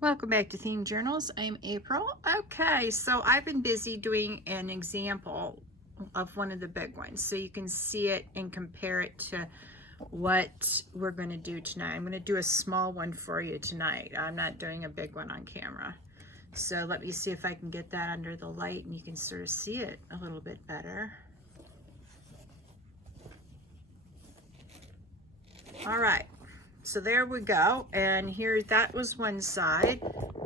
Welcome back to Theme Journals. I'm April. Okay, so I've been busy doing an example of one of the big ones so you can see it and compare it to what we're going to do tonight. I'm going to do a small one for you tonight. I'm not doing a big one on camera. So let me see if I can get that under the light and you can sort of see it a little bit better. All right. So there we go, and here, that was one side.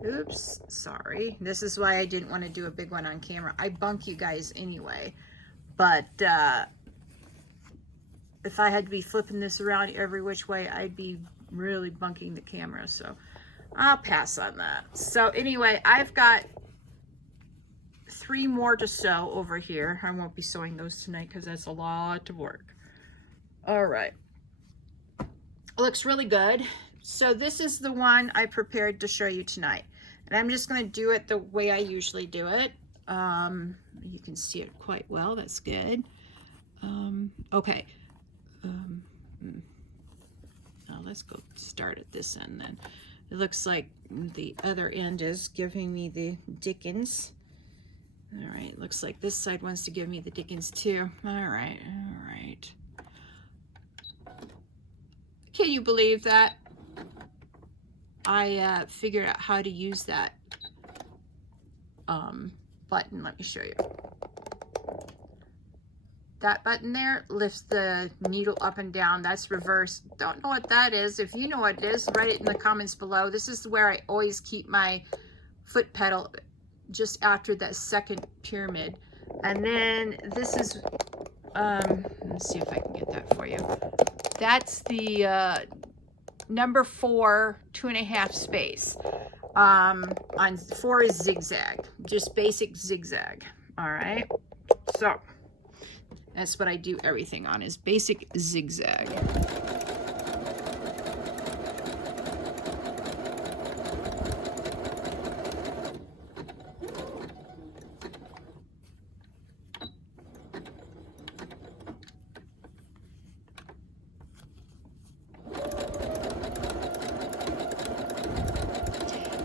Oops, sorry. This is why I didn't want to do a big one on camera. I bunk you guys anyway, but if I had to be flipping this around every which way, I'd be really bunking the camera, so I'll pass on that. So anyway, I've got 3 more to sew over here. I won't be sewing those tonight because that's a lot of work. All right. Looks really good. So this is the one I prepared to show you tonight, and I'm just going to do it the way I usually do it. You can see it quite well. That's good. Okay. Now let's go start at this end then. It looks like the other end is giving me the Dickens. All right, looks like this side wants to give me the Dickens too. All right. Can you believe that? I figured out how to use that button. Let me show you. That button there lifts the needle up and down. That's reverse. Don't know what that is. If you know what it is, write it in the comments below. This is where I always keep my foot pedal, just after that second pyramid. And then this is, let's see if I can get that for you. That's the number 4 2.5 space. On 4 is zigzag, just basic zigzag. All right, so that's what I do everything on, is basic zigzag.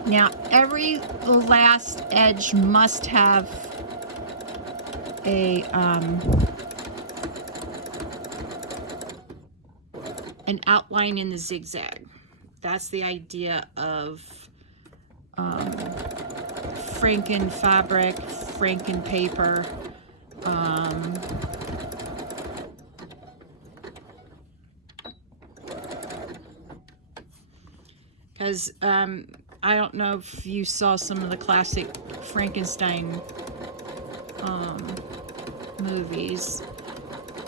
Now, every last edge must have a an outline in the zigzag. That's the idea of Franken-fabric, Franken-paper. Because I don't know if you saw some of the classic Frankenstein movies.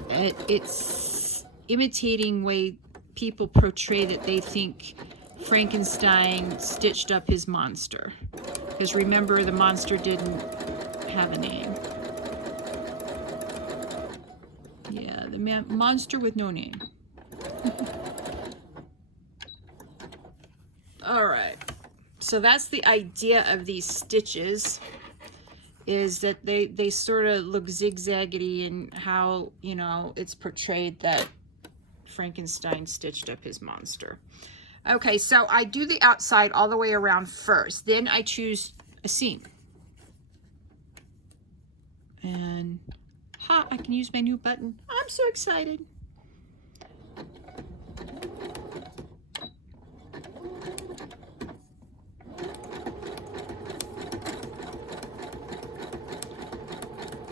It's imitating way people portray that they think Frankenstein stitched up his monster. Because remember, the monster didn't have a name. Yeah, the monster with no name. All right. So that's the idea of these stitches, is that they sort of look zigzaggedy in how, you know, it's portrayed that Frankenstein stitched up his monster. Okay, so I do the outside all the way around first. Then I choose a seam. And I can use my new button. I'm so excited.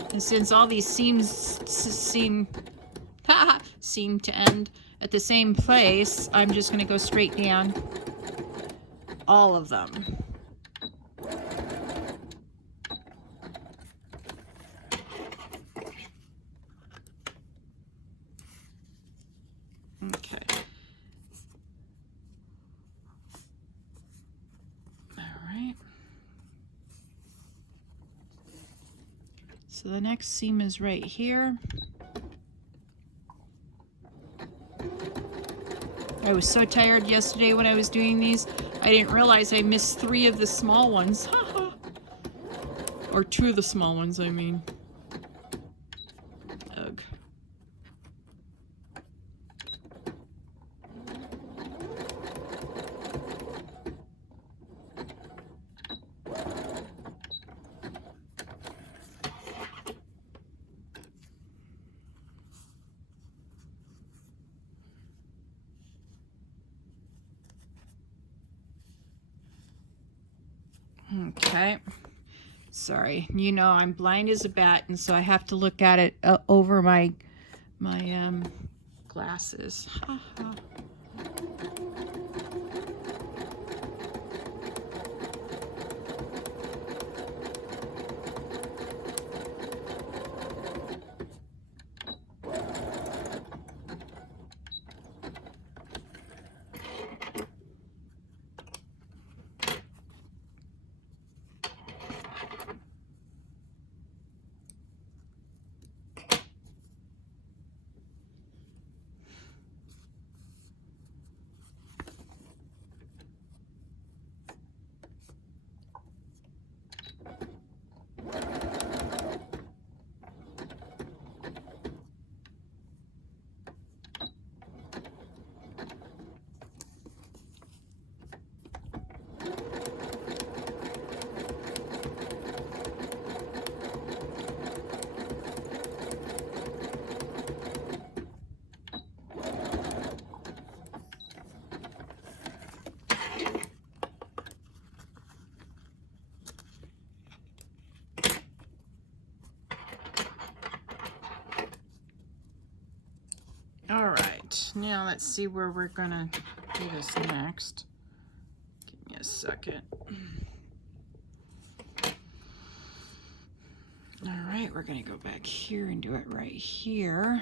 And since all these seams seem to end at the same place, I'm just going to go straight down all of them. Okay. All right. So the next seam is right here. I was so tired yesterday when I was doing these, I didn't realize I missed 3 of the small ones. Or 2 of the small ones, I mean. Ugh. Okay. Sorry, you know I'm blind as a bat, and so I have to look at it over my glasses. Ha, ha. All right, now let's see where we're gonna do this next. Give me a second. All right, we're gonna go back here and do it right here.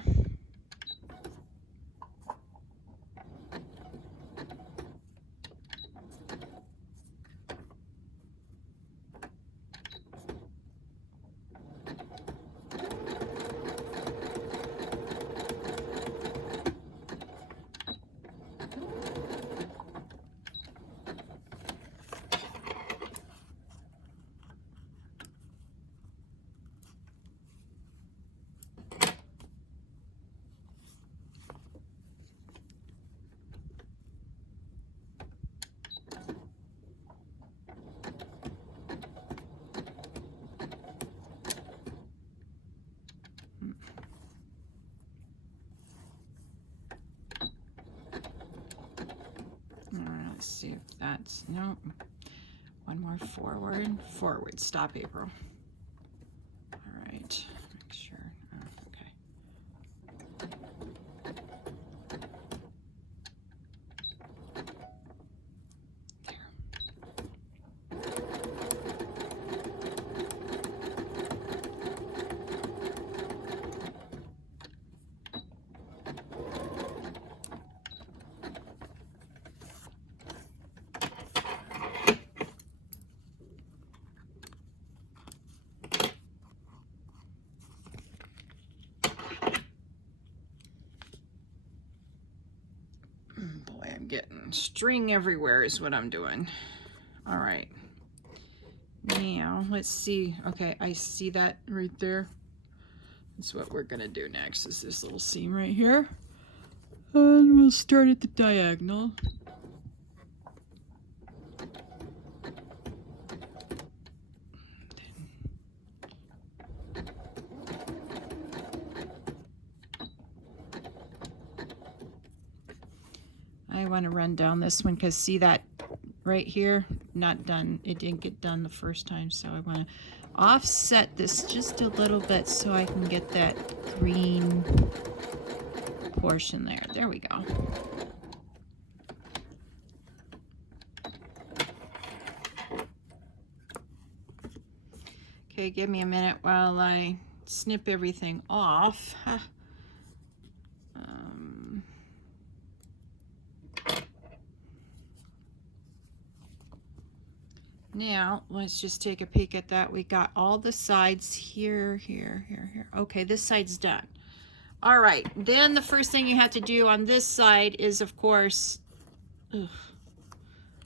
Let's see if that's, no, one more forward, stop April. All right, make sure, okay. Boy, I'm getting string everywhere is what I'm doing. All right. Now, let's see. Okay, I see that right there. That's what we're gonna do next, is this little seam right here. And we'll start at the diagonal. I want to run down this one because see that right here, not done. It didn't get done the first time, so I want to offset this just a little bit so I can get that green portion there. There we go. Okay, give me a minute while I snip everything off. Now, let's just take a peek at that. We got all the sides here, here, here, here. Okay, this side's done. All right, then the first thing you have to do on this side is, of course,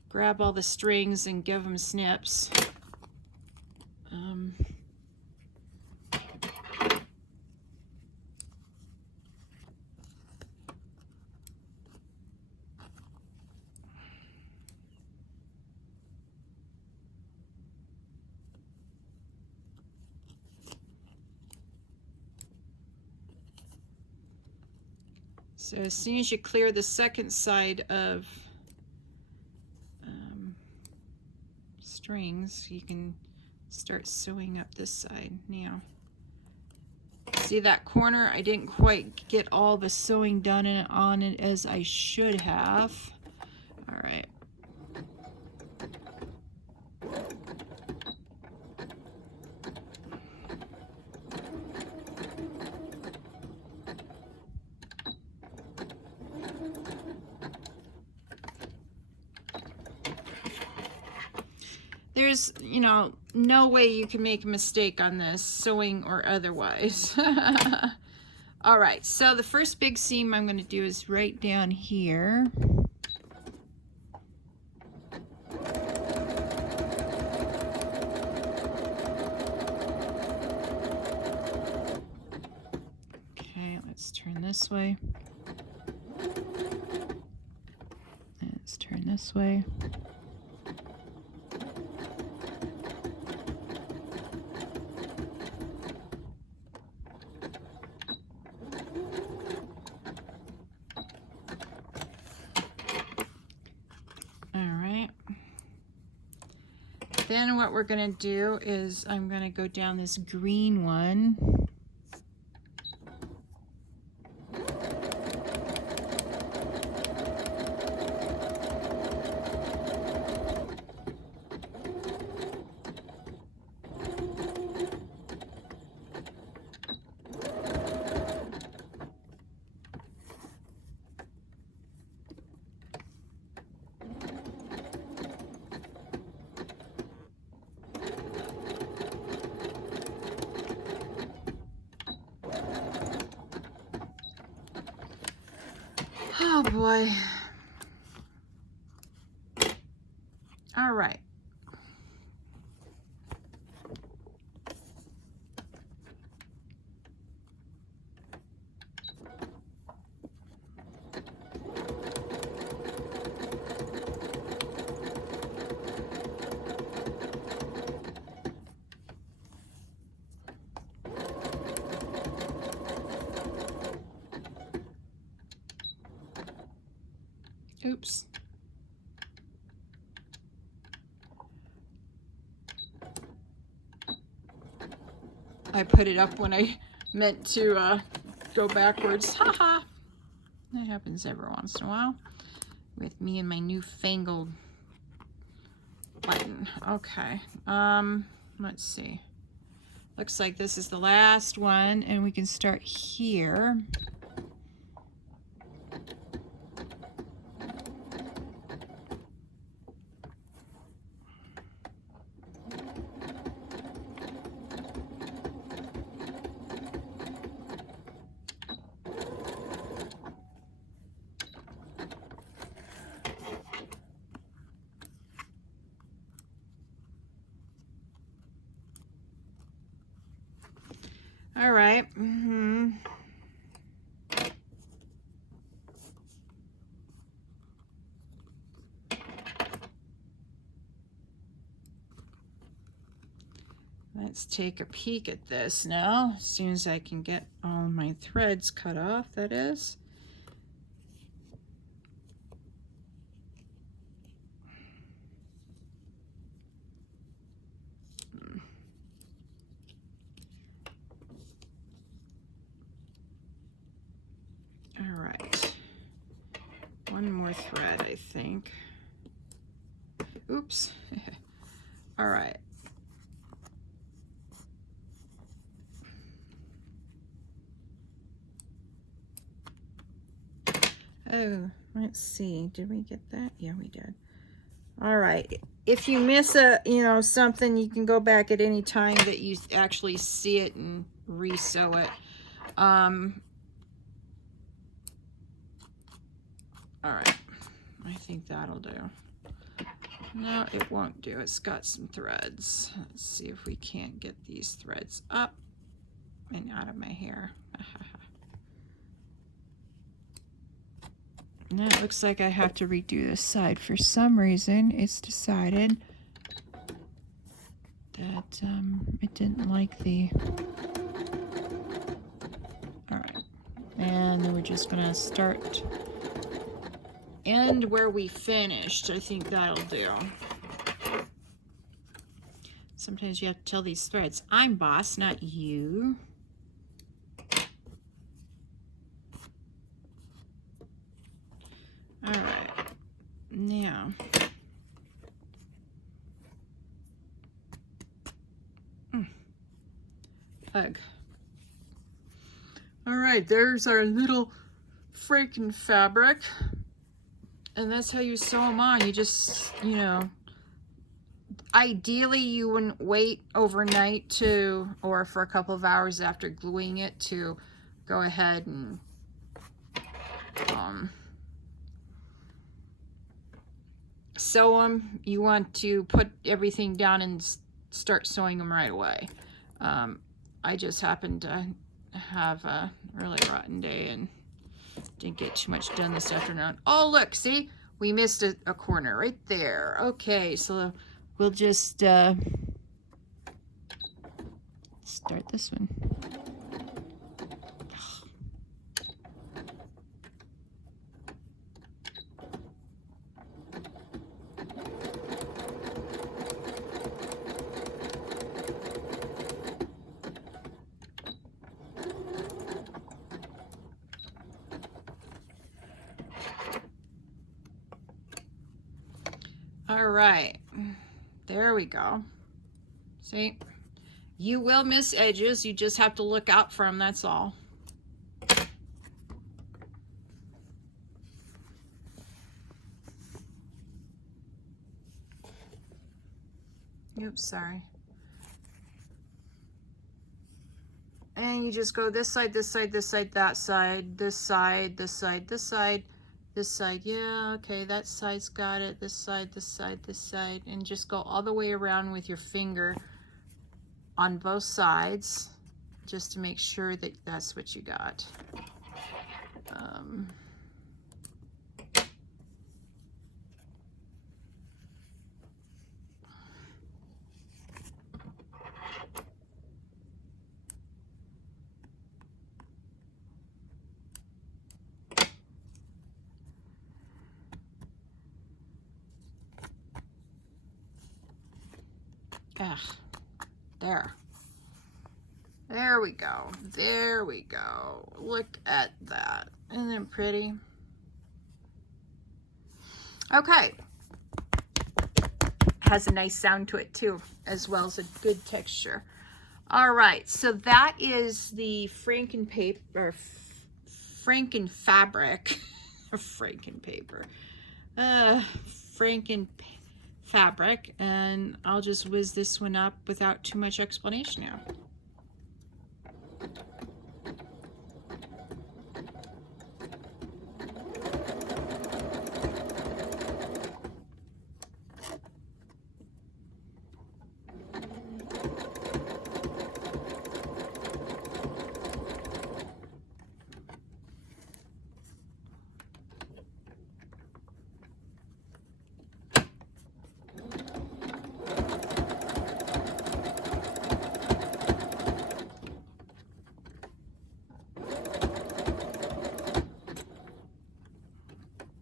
grab all the strings and give them snips. So as soon as you clear the second side of strings, you can start sewing up this side now. See that corner? I didn't quite get all the sewing done on it as I should have. All right. There's, you know, no way you can make a mistake on this, sewing or otherwise. All right, so the first big seam I'm going to do is right down here. Okay, let's turn this way. Let's turn this way. Then what we're going to do is I'm going to go down this green one. Oh boy. All right. Oops. I put it up when I meant to go backwards. Haha. That happens every once in a while with me and my newfangled button. Okay. Let's see. Looks like this is the last one, and we can start here. All right. Let's take a peek at this now, as soon as I can get all my threads cut off, that is. All right, one more thread, I think. Oops. All right. Oh, let's see. Did we get that? Yeah, we did. All right. If you miss something, you can go back at any time that you actually see it and re-sew it. All right. I think that'll do. No, it won't do. It's got some threads. Let's see if we can't get these threads up and out of my hair. Now it looks like I have to redo this side. For some reason, it's decided that it didn't like the... All right. And then we're just gonna start, end where we finished. I think that'll do. Sometimes you have to tell these threads, I'm boss, not you. All right, now. Ugh. All right, there's our little Fraken-Fabric. And that's how you sew them on. You just, you know, ideally you wouldn't wait overnight to, or for a couple of hours after gluing it to go ahead and sew them. You want to put everything down and start sewing them right away. I just happened to have a really rotten day and didn't get too much done this afternoon. Oh, look, see? We missed a corner right there. Okay, so we'll just start this one. All right, there we go. See, you will miss edges. You just have to look out for them, that's all. Oops, sorry. And you just go this side, this side, this side, that side, this side, this side, this side, this side. Yeah, okay, that side's got it. This side, this side, this side. And just go all the way around with your finger on both sides just to make sure that that's what you got. There. There we go. There we go. Look at that. Isn't it pretty? Okay. Has a nice sound to it too, as well as a good texture. All right, so that is the Franken-fabric, Franken-fabric, and I'll just whiz this one up without too much explanation now.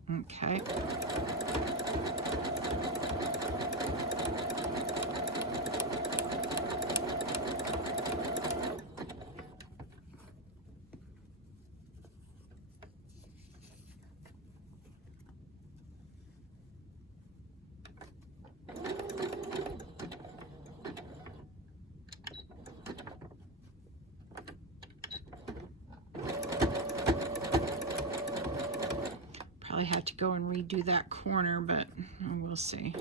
Okay. Probably have to go and redo that corner, but we'll see.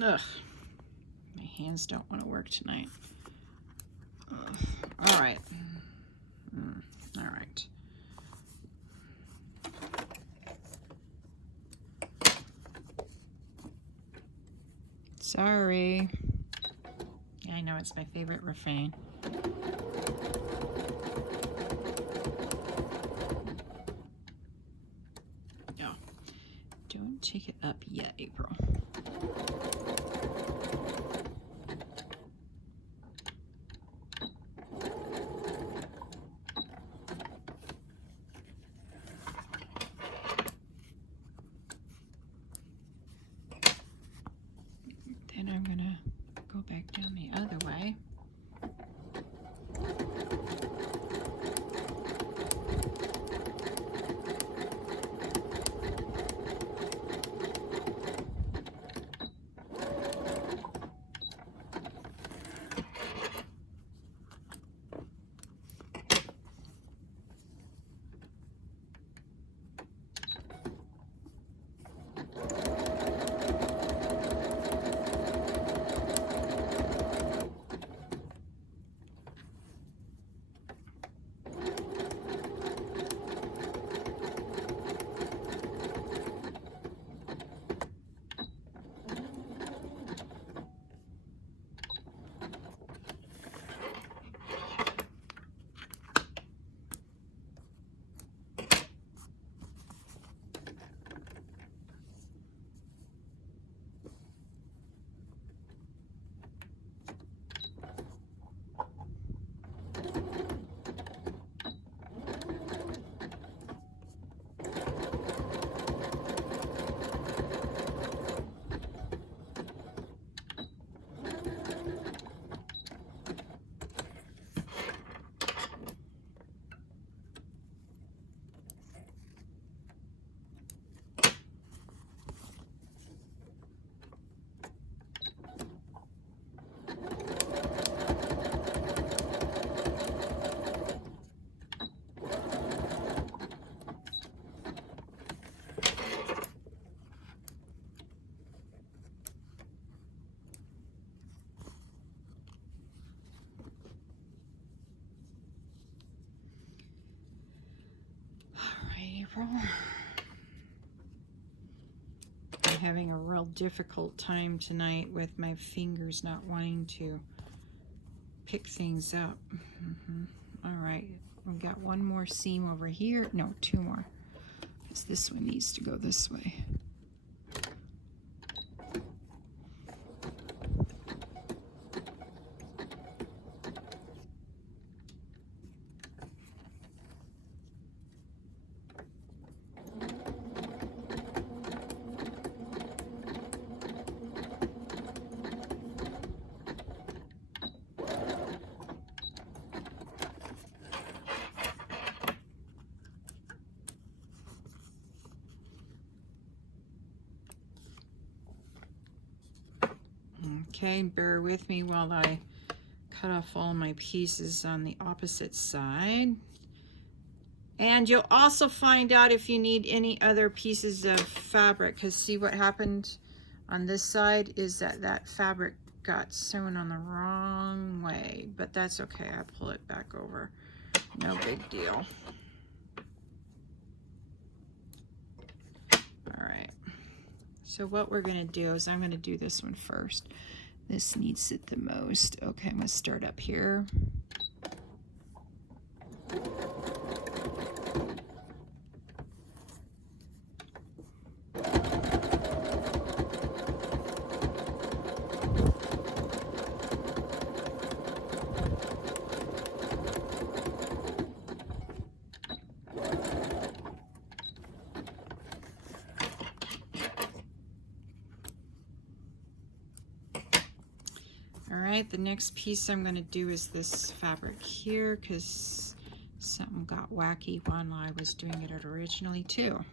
Ugh, my hands don't want to work tonight. Ugh. All right. All right. Sorry. Yeah, I know it's my favorite refrain. No, don't take it up yet, April. Then I'm gonna go back down the other way. April. I'm having a real difficult time tonight with my fingers not wanting to pick things up. All right, we've got one more seam over here. No, two more, because this one needs to go this way. Okay, bear with me while I cut off all my pieces on the opposite side. And you'll also find out if you need any other pieces of fabric, because see what happened on this side is that that fabric got sewn on the wrong way, but that's okay. I pull it back over. No big deal. All right. So what we're going to do is I'm going to do this one first. This needs it the most. Okay, I'm going to start up here. The next piece I'm going to do is this fabric here, because something got wacky while I was doing it originally too.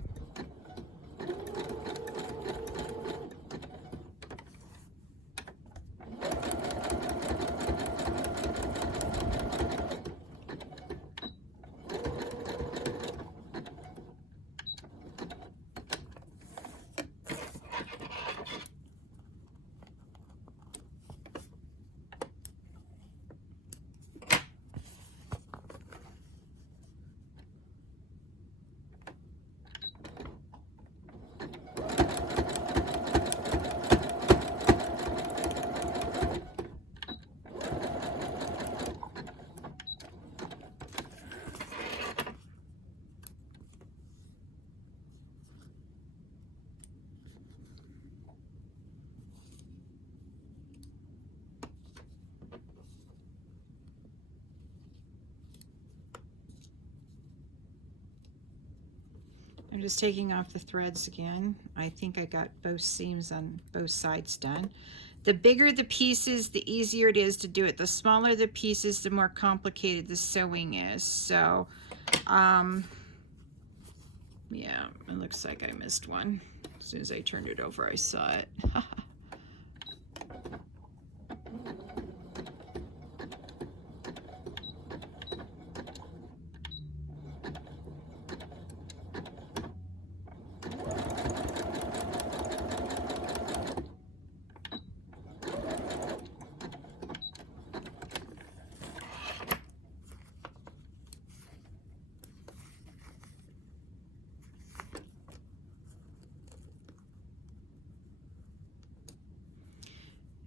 I'm just taking off the threads again. I think I got both seams on both sides done. The bigger the pieces, the easier it is to do it. The smaller the pieces, the more complicated the sewing is. So, yeah, it looks like I missed one. As soon as I turned it over, I saw it.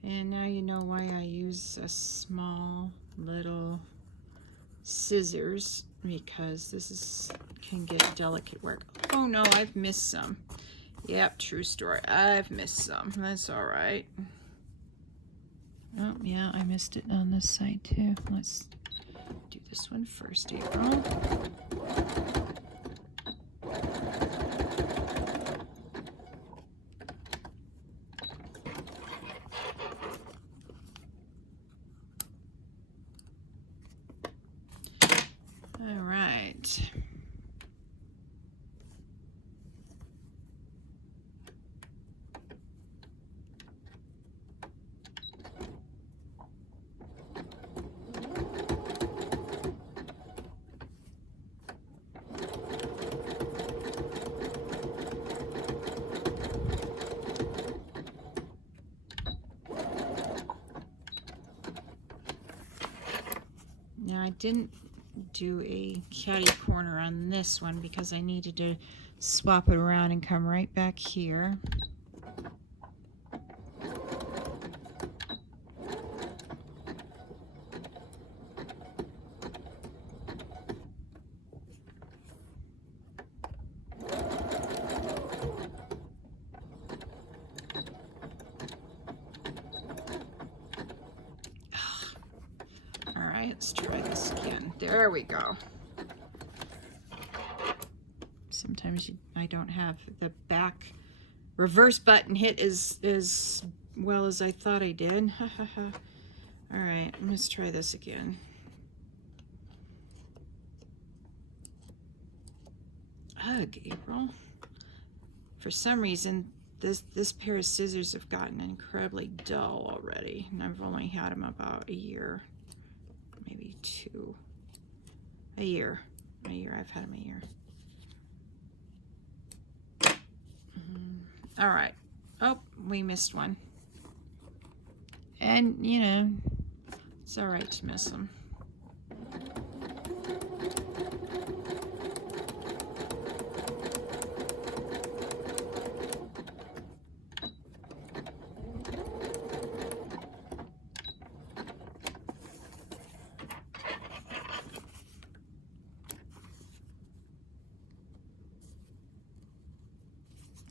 And now you know why I use a small little scissors, because this can get delicate work. Oh no, I've missed some. Yep, true story. I've missed some. That's all right. Oh yeah, I missed it on this side too. Let's do this one first, April. All right. Now I didn't do a catty corner on this one because I needed to swap it around and come right back here. Let's try this again. There we go. Sometimes I don't have the back reverse button hit as well as I thought I did. All right, let's try this again. Ugh, April. For some reason, this pair of scissors have gotten incredibly dull already, and I've only had them about a year. Maybe two. A year. I've had them a year. All right. Oh, we missed one. And, you know, it's all right to miss them.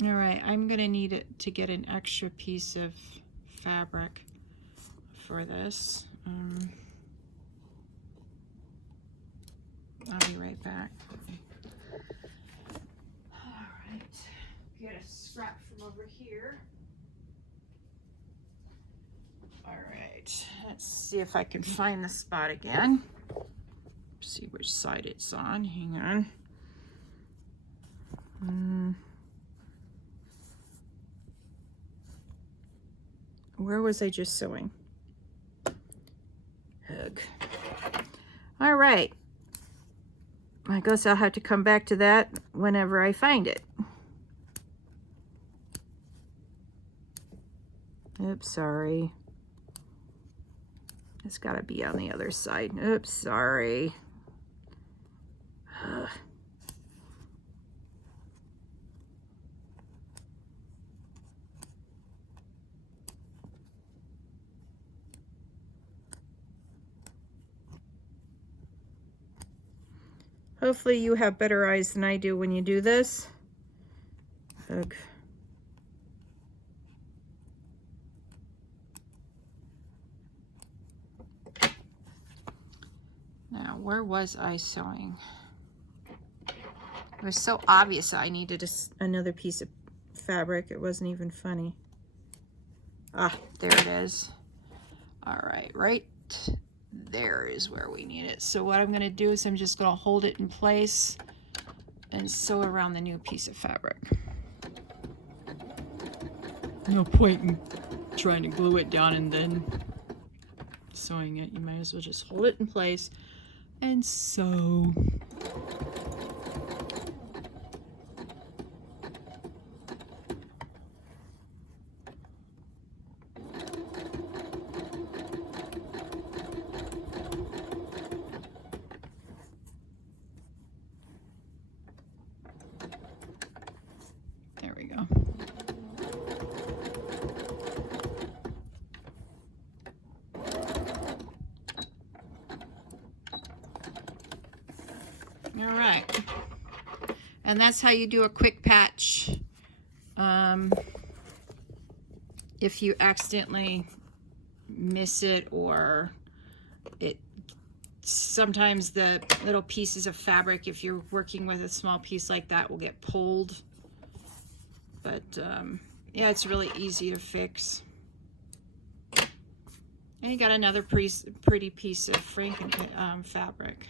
All right, I'm gonna need it to get an extra piece of fabric for this. I'll be right back. All right, get a scrap from over here. All right, let's see if I can find the spot again. See which side it's on. Hang on. Where was I just sewing? Ugh. All right. I guess I'll have to come back to that whenever I find it. Oops, sorry. It's got to be on the other side. Oops, sorry. Ugh. Hopefully you have better eyes than I do when you do this. Ugh. Now, where was I sewing? It was so obvious I needed another piece of fabric. It wasn't even funny. Ah, there it is. All right, right there is where we need it. So what I'm going to do is I'm just going to hold it in place and sew around the new piece of fabric. No point in trying to glue it down and then sewing it. You might as well just hold it in place and sew. There we go. All right, and that's how you do a quick patch. If you accidentally miss it, or sometimes the little pieces of fabric, if you're working with a small piece like that, will get pulled. But yeah, it's really easy to fix. And you got another pretty piece of Franken-fabric.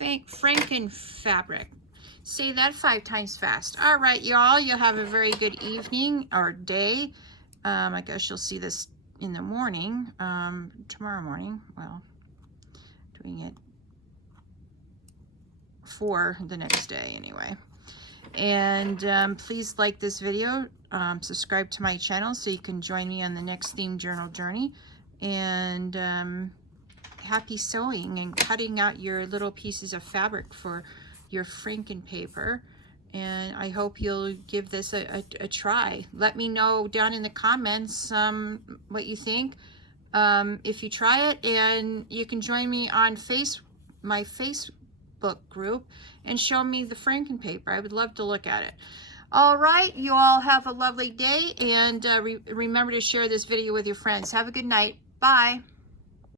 Franken-fabric. Say that 5 times fast. All right, y'all, you have a very good evening or day. I guess you'll see this in the morning, tomorrow morning. Well, doing it for the next day anyway. And please like this video, subscribe to my channel so you can join me on the next theme journal journey. And happy sewing and cutting out your little pieces of fabric for your Franken paper. And I hope you'll give this a try. Let me know down in the comments what you think if you try it, and you can join me on my Facebook group and show me the Franken paper. I would love to look at it. All right, you all have a lovely day, and remember to share this video with your friends. Have a good night. Bye.